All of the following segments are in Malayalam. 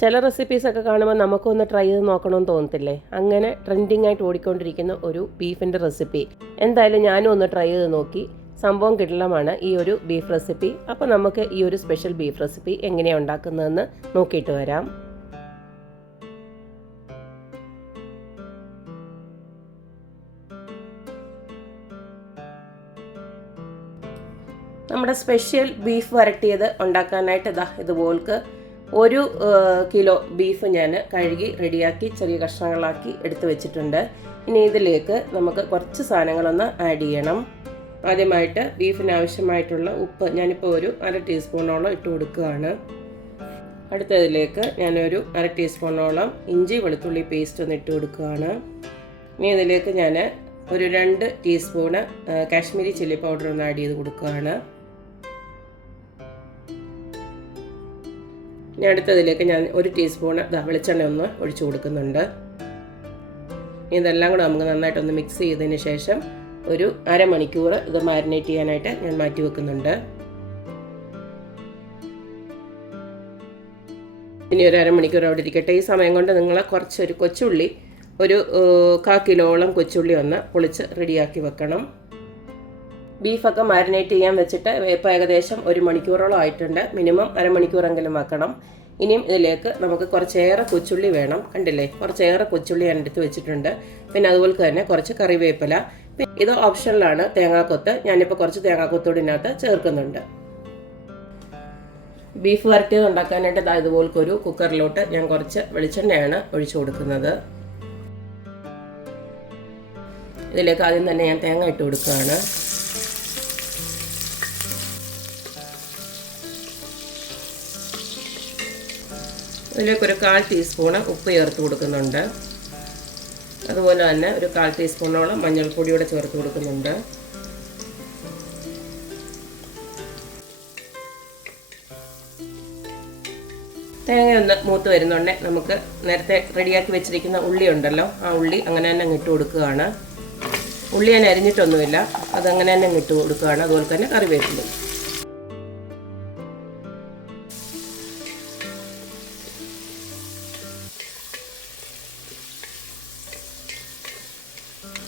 ചില റെസിപ്പീസൊക്കെ കാണുമ്പോൾ നമുക്കൊന്ന് ട്രൈ ചെയ്ത് നോക്കണമെന്ന് തോന്നത്തില്ലേ? അങ്ങനെ ട്രെൻഡിങ് ആയിട്ട് ഓടിക്കൊണ്ടിരിക്കുന്ന ഒരു ബീഫിൻ്റെ റെസിപ്പി. എന്തായാലും ഞാനും ഒന്ന് ട്രൈ ചെയ്ത് നോക്കി. സംഭവം കിടിലമാണ് ഈ ഒരു ബീഫ് റെസിപ്പി. അപ്പോൾ നമുക്ക് ഈ ഒരു സ്പെഷ്യൽ ബീഫ് റെസിപ്പി എങ്ങനെയാണ് ഉണ്ടാക്കുന്നതെന്ന് നോക്കിയിട്ട് വരാം. നമ്മുടെ സ്പെഷ്യൽ ബീഫ് വരട്ടിയത് ഉണ്ടാക്കാനായിട്ട് ഇതുപോൾക്ക് 1 കിലോ ബീഫ് ഞാൻ കഴുകി റെഡിയാക്കി ചെറിയ കഷ്ണങ്ങളാക്കി എടുത്ത് വെച്ചിട്ടുണ്ട്. ഇനി ഇതിലേക്ക് നമുക്ക് കുറച്ച് സാധനങ്ങളൊന്ന് ആഡ് ചെയ്യണം. ആദ്യമായിട്ട് ബീഫിന് ആവശ്യമായിട്ടുള്ള ഉപ്പ് ഞാനിപ്പോൾ ഒരു 1/2 ടീസ്പൂണോളം ഇട്ട് കൊടുക്കുകയാണ്. അടുത്തതിലേക്ക് ഞാനൊരു 1/2 ടീസ്പൂണോളം ഇഞ്ചി വെളുത്തുള്ളി പേസ്റ്റ് ഒന്ന് ഇട്ട് കൊടുക്കുകയാണ്. ഇനി ഇതിലേക്ക് ഞാൻ ഒരു 2 ടീസ്പൂണ് കാശ്മീരി ചില്ലി പൗഡർ ഒന്ന് ആഡ് ചെയ്ത് കൊടുക്കുകയാണ്. ഇനി അടുത്തതിലേക്ക് ഞാൻ 1 ടീസ്പൂണ് വെളിച്ചെണ്ണ ഒന്ന് ഒഴിച്ചു കൊടുക്കുന്നുണ്ട്. ഇതെല്ലാം കൂടെ നമുക്ക് നന്നായിട്ടൊന്ന് മിക്സ് ചെയ്തതിന് ശേഷം ഒരു അരമണിക്കൂർ ഇത് മാരിനേറ്റ് ചെയ്യാനായിട്ട് ഞാൻ മാറ്റി വെക്കുന്നുണ്ട്. ഇനി ഒരു അരമണിക്കൂർ അവിടെ ഇരിക്കട്ടെ. ഈ സമയം കൊണ്ട് നിങ്ങൾ കുറച്ചൊരു കൊച്ചുള്ളി, ഒരു 1/4 കിലോളം കൊച്ചുള്ളി ഒന്ന് പൊളിച്ച് റെഡിയാക്കി വെക്കണം. ബീഫൊക്കെ മാരിനേറ്റ് ചെയ്യാൻ വെച്ചിട്ട് ഇപ്പോൾ ഏകദേശം 1 മണിക്കൂറോളം ആയിട്ടുണ്ട്. മിനിമം അരമണിക്കൂറെങ്കിലും വെക്കണം. ഇനിയും ഇതിലേക്ക് നമുക്ക് കുറച്ചേറെ കൊച്ചുള്ളി വേണം. കണ്ടില്ലേ, കുറച്ചേറെ കൊച്ചുള്ളി ഞാൻ എടുത്ത് വെച്ചിട്ടുണ്ട്. പിന്നെ അതുപോലെ തന്നെ കുറച്ച് കറിവേപ്പില. ഇത് ഓപ്ഷനിലാണ് തേങ്ങാക്കൊത്ത്. ഞാനിപ്പോൾ കുറച്ച് തേങ്ങാക്കൊത്തോട് ഇതിനകത്ത് ചേർക്കുന്നുണ്ട്. ബീഫ് വരട്ടിയത് ഉണ്ടാക്കാനായിട്ട് ഇതുപോലൊക്കെ ഒരു കുക്കറിലോട്ട് ഞാൻ കുറച്ച് വെളിച്ചെണ്ണയാണ് ഒഴിച്ചു കൊടുക്കുന്നത്. ഇതിലേക്ക് ആദ്യം തന്നെ ഞാൻ തേങ്ങ ഇട്ട് കൊടുക്കുകയാണ്. ഇതിലേക്ക് ഒരു 1/4 ടീസ്പൂണ് ഉപ്പ് ചേർത്ത് കൊടുക്കുന്നുണ്ട്. അതുപോലെ തന്നെ ഒരു 1/4 ടീസ്പൂണോളം മഞ്ഞൾപ്പൊടി കൂടെ ചേർത്ത് കൊടുക്കുന്നുണ്ട്. തേങ്ങയൊന്ന് മൂത്ത് വരുന്നുണ്ട്. നമുക്ക് നേരത്തെ റെഡിയാക്കി വെച്ചിരിക്കുന്ന ഉള്ളി ഉണ്ടല്ലോ, ആ ഉള്ളി അങ്ങനെ തന്നെ ഇട്ട് കൊടുക്കുകയാണ്. ഉള്ളി ഞാൻ അരിഞ്ഞിട്ടൊന്നുമില്ല, അതങ്ങനെ തന്നെ ഇട്ട് കൊടുക്കുകയാണ്. അതുപോലെ തന്നെ കറിവേപ്പില.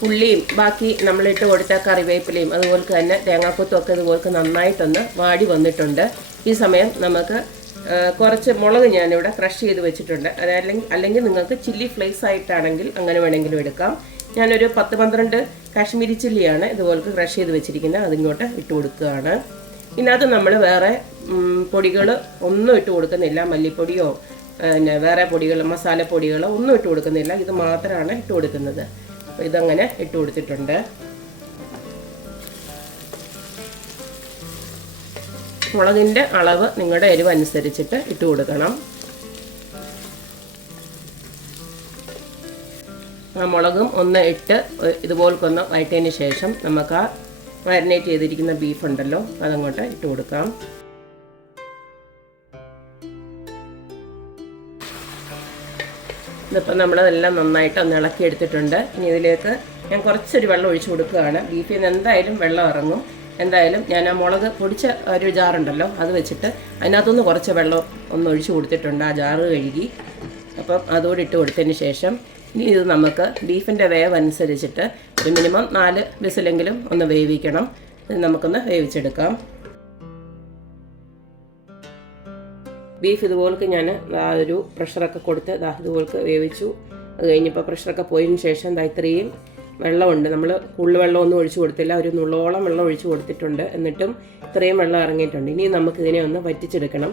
ഉള്ളിയും ബാക്കി നമ്മളിട്ട് കൊടുത്ത കറിവേപ്പിലയും അതുപോലെ തന്നെ തേങ്ങാക്കൊത്തും ഒക്കെ ഇതുപോലെ നന്നായിട്ടൊന്ന് വാടി വന്നിട്ടുണ്ട്. ഈ സമയം നമുക്ക് കുറച്ച് മുളക് ഞാനിവിടെ ക്രഷ് ചെയ്ത് വെച്ചിട്ടുണ്ട്. അല്ലെങ്കിൽ നിങ്ങൾക്ക് ചില്ലി ഫ്ലേക്സ് ആയിട്ടാണെങ്കിൽ അങ്ങനെ വേണമെങ്കിലും എടുക്കാം. ഞാനൊരു 10-12 കാശ്മീരി ചില്ലിയാണ് ഇതുപോലെ ക്രഷ് ചെയ്ത് വെച്ചിരിക്കുന്നത്. അതിങ്ങോട്ട് ഇട്ട് കൊടുക്കുകയാണ്. ഇതിനകത്ത് നമ്മൾ വേറെ പൊടികൾ ഒന്നും ഇട്ട് കൊടുക്കുന്നില്ല. മല്ലിപ്പൊടിയോ പിന്നെ വേറെ പൊടികൾ, മസാലപ്പൊടികളോ ഒന്നും ഇട്ട് കൊടുക്കുന്നില്ല. ഇത് മാത്രമാണ് ഇട്ട് കൊടുക്കുന്നത്. അപ്പോൾ ഇതങ്ങനെ ഇട്ട് കൊടുത്തിട്ടുണ്ട്. മുളകിൻ്റെ അളവ് നിങ്ങളുടെ എരിവ് അനുസരിച്ചിട്ട് ഇട്ട് കൊടുക്കണം. ആ മുളകും ഒന്ന് ഇട്ട് ഇതുപോലൊന്ന് വഴറ്റിയതിന് ശേഷം നമുക്ക് ആ മാരിനേറ്റ് ചെയ്തിരിക്കുന്ന ബീഫ് ഉണ്ടല്ലോ അതങ്ങോട്ട് ഇട്ട് കൊടുക്കാം. ഇതിപ്പോൾ നമ്മളതെല്ലാം നന്നായിട്ട് ഒന്ന് ഇളക്കി എടുത്തിട്ടുണ്ട്. ഇനി ഇതിലേക്ക് ഞാൻ കുറച്ചൊരു വെള്ളം ഒഴിച്ചു കൊടുക്കുകയാണ്. ബീഫിൽ നിന്ന് എന്തായാലും വെള്ളം ഇറങ്ങും. എന്തായാലും ഞാൻ ആ മുളക് പൊടിച്ച ഒരു ജാറുണ്ടല്ലോ അത് വെച്ചിട്ട് അതിനകത്തുനിന്ന് കുറച്ച് വെള്ളം ഒന്ന് ഒഴിച്ചു കൊടുത്തിട്ടുണ്ട്. ആ ജാറ് കഴുകി അപ്പം അതോടെ ഇട്ട് കൊടുത്തതിന് ശേഷം ഇനി ഇത് നമുക്ക് ബീഫിൻ്റെ വേവ് അനുസരിച്ചിട്ട് ഒരു മിനിമം 4 വിസിലെങ്കിലും ഒന്ന് വേവിക്കണം. ഇത് നമുക്കൊന്ന് വേവിച്ചെടുക്കാം. ബീഫ് ഇതുപോലൊക്കെ ഞാൻ ഒരു പ്രഷറൊക്കെ കൊടുത്ത് ഇതുപോലൊക്കെ വേവിച്ചു. അത് കഴിഞ്ഞപ്പോൾ പ്രഷറൊക്കെ പോയതിന് ശേഷം ഇത്രയും വെള്ളമുണ്ട്. നമ്മൾ കൂടുതൽ വെള്ളമൊന്നും ഒഴിച്ചു കൊടുത്തില്ല, ഒരു നുള്ളോളം വെള്ളം ഒഴിച്ചു കൊടുത്തിട്ടുണ്ട്. എന്നിട്ടും ഇത്രയും വെള്ളം ഇറങ്ങിയിട്ടുണ്ട്. ഇനി നമുക്കിതിനെ ഒന്ന് വറ്റിച്ചെടുക്കണം.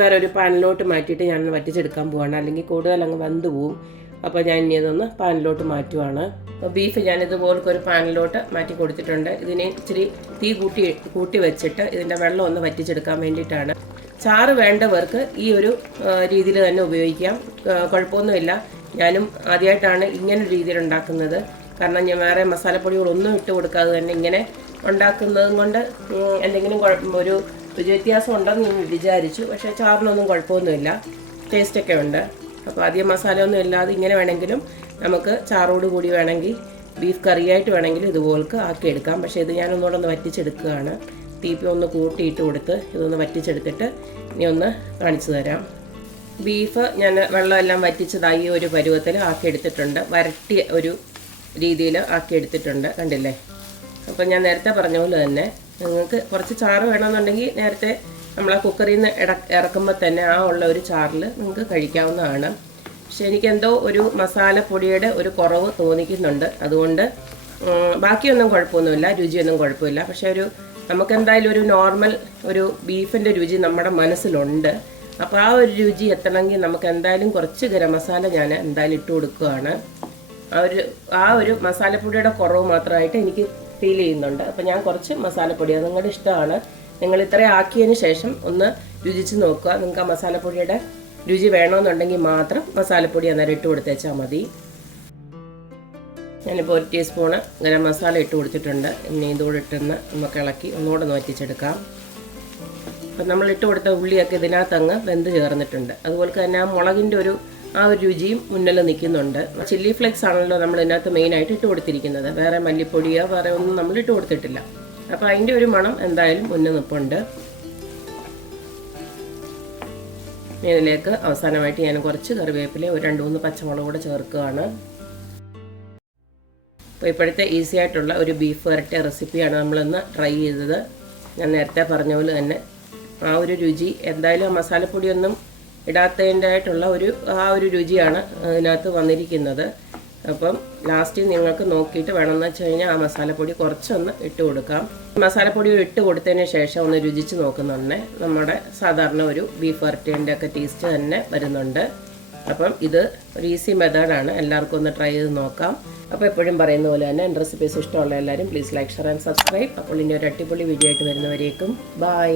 വേറെ ഒരു പാനിലോട്ട് മാറ്റിയിട്ട് ഞാനൊന്ന് വറ്റിച്ചെടുക്കാൻ പോവാണ്, അല്ലെങ്കിൽ കൂടുതൽ അങ്ങ് വെന്ത് പോവും. അപ്പോൾ ഞാൻ ഇനി അതൊന്ന് പാനിലോട്ട് മാറ്റുവാണ്. അപ്പോൾ ബീഫ് ഞാനിതുപോലൊക്കെ ഒരു പാനിലോട്ട് മാറ്റി കൊടുത്തിട്ടുണ്ട്. ഇതിനെ ഇച്ചിരി തീ കൂട്ടി വെച്ചിട്ട് ഇതിൻ്റെ വെള്ളം ഒന്ന് വറ്റിച്ചെടുക്കാൻ വേണ്ടിയിട്ടാണ്. ചാറ് വേണ്ടവർക്ക് ഈ ഒരു രീതിയിൽ തന്നെ ഉപയോഗിക്കാം, കുഴപ്പമൊന്നുമില്ല. ഞാനും ആദ്യമായിട്ടാണ് ഇങ്ങനെ രീതിയിൽ ഉണ്ടാക്കുന്നത്. കാരണം ഞാൻ വേറെ മസാലപ്പൊടികളൊന്നും ഇട്ട് കൊടുക്കാതെ തന്നെ ഇങ്ങനെ ഉണ്ടാക്കുന്നതും കൊണ്ട് എന്തെങ്കിലും ഒരു രുചി വ്യത്യാസം ഉണ്ടെന്ന് ഞാൻ വിചാരിച്ചു. പക്ഷേ ചാറിനൊന്നും കുഴപ്പമൊന്നുമില്ല, ടേസ്റ്റൊക്കെ ഉണ്ട്. അപ്പോൾ അധികം മസാലയൊന്നും ഇല്ലാതെ ഇങ്ങനെ വേണമെങ്കിലും നമുക്ക് ചാറോട് കൂടി വേണമെങ്കിൽ ബീഫ് കറിയായിട്ട് വേണമെങ്കിൽ ഇതുപോലൊക്കെ ആക്കിയെടുക്കാം. പക്ഷേ ഇത് ഞാനൊന്നുകൂടെ ഒന്ന് വറ്റിച്ചെടുക്കുകയാണ്. തീപ്പി ഒന്ന് കൂട്ടിയിട്ട് കൊടുത്ത് ഇതൊന്ന് വറ്റിച്ചെടുത്തിട്ട് ഇനി ഒന്ന് കാണിച്ചു തരാം. ബീഫ് ഞാൻ വെള്ളമെല്ലാം വറ്റിച്ചതായി ഒരു പരുവത്തിൽ ആക്കിയെടുത്തിട്ടുണ്ട്, വരട്ടിയ ഒരു രീതിയിൽ ആക്കിയെടുത്തിട്ടുണ്ട്, കണ്ടില്ലേ. അപ്പോൾ ഞാൻ നേരത്തെ പറഞ്ഞ പോലെ തന്നെ നിങ്ങൾക്ക് കുറച്ച് ചാറ് വേണമെന്നുണ്ടെങ്കിൽ നേരത്തെ നമ്മൾ ആ കുക്കറിൽ നിന്ന് ഇറക്കുമ്പോൾ തന്നെ ആ ഉള്ള ഒരു ചാറിൽ നിങ്ങൾക്ക് കഴിക്കാവുന്നതാണ്. പക്ഷെ എനിക്കെന്തോ ഒരു മസാലപ്പൊടിയുടെ ഒരു കുറവ് തോന്നിക്കുന്നുണ്ട്. അതുകൊണ്ട് ബാക്കിയൊന്നും കുഴപ്പമൊന്നുമില്ല, രുചിയൊന്നും കുഴപ്പമില്ല. പക്ഷെ നമുക്കെന്തായാലും ഒരു നോർമൽ ഒരു ബീഫിൻ്റെ രുചി നമ്മുടെ മനസ്സിലുണ്ട്. അപ്പോൾ ആ ഒരു രുചി എത്തണമെങ്കിൽ നമുക്ക് എന്തായാലും കുറച്ച് ഗരം മസാല ഞാൻ എന്തായാലും ഇട്ട് കൊടുക്കുകയാണ്. ആ ഒരു മസാലപ്പൊടിയുടെ കുറവ് മാത്രമായിട്ട് എനിക്ക് ഫീൽ ചെയ്യുന്നുണ്ട്. അപ്പോൾ ഞാൻ കുറച്ച് മസാലപ്പൊടി, അത് നിങ്ങളുടെ ഇഷ്ടമാണ്. നിങ്ങൾ ഇത്രയും ആക്കിയതിന് ശേഷം ഒന്ന് രുചിച്ച് നോക്കുക. നിങ്ങൾക്ക് ആ മസാലപ്പൊടിയുടെ രുചി വേണമെന്നുണ്ടെങ്കിൽ മാത്രം മസാലപ്പൊടി അന്നേരം ഇട്ട് കൊടുത്തേച്ചാൽ മതി. ഞാനിപ്പോൾ 1 ടീസ്പൂണ് ഗരം മസാല ഇട്ട് കൊടുത്തിട്ടുണ്ട്. ഇനി ഇതോടെ ഇട്ടൊന്ന് നമുക്ക് ഇളക്കി ഒന്നുകൂടെ വറ്റിച്ചെടുക്കാം. അപ്പം നമ്മൾ ഇട്ട് കൊടുത്ത ഉള്ളിയൊക്കെ ഇതിനകത്ത് അങ്ങ് വെന്ത് ചേർന്നിട്ടുണ്ട്. അതുപോലെ തന്നെ ആ മുളകിൻ്റെ ആ ഒരു രുചിയും മുന്നിൽ നിൽക്കുന്നുണ്ട്. ചില്ലി ഫ്ലേക്സ് ആണല്ലോ നമ്മൾ ഇതിനകത്ത് മെയിനായിട്ട് ഇട്ട് കൊടുത്തിരിക്കുന്നത്. വേറെ മല്ലിപ്പൊടിയോ വേറെ ഒന്നും നമ്മൾ ഇട്ട് കൊടുത്തിട്ടില്ല. അപ്പോൾ അതിൻ്റെ ഒരു മണം എന്തായാലും മുന്നിൽ നിൽപ്പുണ്ട്. ഇതിലേക്ക് അവസാനമായിട്ട് ഞാൻ കുറച്ച് കറിവേപ്പില, ഒരു 2-3 പച്ചമുളക് കൂടെ ചേർക്കുകയാണ്. അപ്പോൾ ഇപ്പോഴത്തെ ഈസി ആയിട്ടുള്ള ഒരു ബീഫ് വരട്ടിയ റെസിപ്പിയാണ് നമ്മളിന്ന് ട്രൈ ചെയ്തത്. ഞാൻ നേരത്തെ പറഞ്ഞ പോലെ തന്നെ ആ ഒരു രുചി എന്തായാലും ആ മസാലപ്പൊടിയൊന്നും ഇടാത്തതിൻ്റെ ആയിട്ടുള്ള ആ ഒരു രുചിയാണ് ഇതിനകത്ത് വന്നിരിക്കുന്നത്. അപ്പം ലാസ്റ്റ് നിങ്ങൾക്ക് നോക്കിയിട്ട് വേണമെന്ന് വെച്ച് കഴിഞ്ഞാൽ ആ മസാലപ്പൊടി കുറച്ചൊന്ന് ഇട്ട് കൊടുക്കാം. മസാലപ്പൊടി ഇട്ട് കൊടുത്തതിന് ശേഷം ഒന്ന് രുചിച്ച് നോക്കുന്നുണ്ട് നമ്മുടെ സാധാരണ ഒരു ബീഫ് വരട്ടിൻ്റെ ഒക്കെ ടേസ്റ്റ് തന്നെ വരുന്നുണ്ട്. അപ്പം ഇത് ഒരു ഈസി മെത്തേഡാണ്, എല്ലാവർക്കും ഒന്ന് ട്രൈ ചെയ്ത് നോക്കാം. അപ്പോൾ എപ്പോഴും പറയുന്ന പോലെ തന്നെ എൻ്റെ റെസിപ്പീസ് ഇഷ്ടമുള്ള എല്ലാവരും please like, share and subscribe. അപ്പോൾ ഇനി ഒരു അടിപൊളി വീഡിയോ ആയിട്ട് വരുന്നവരേക്കും ബൈ.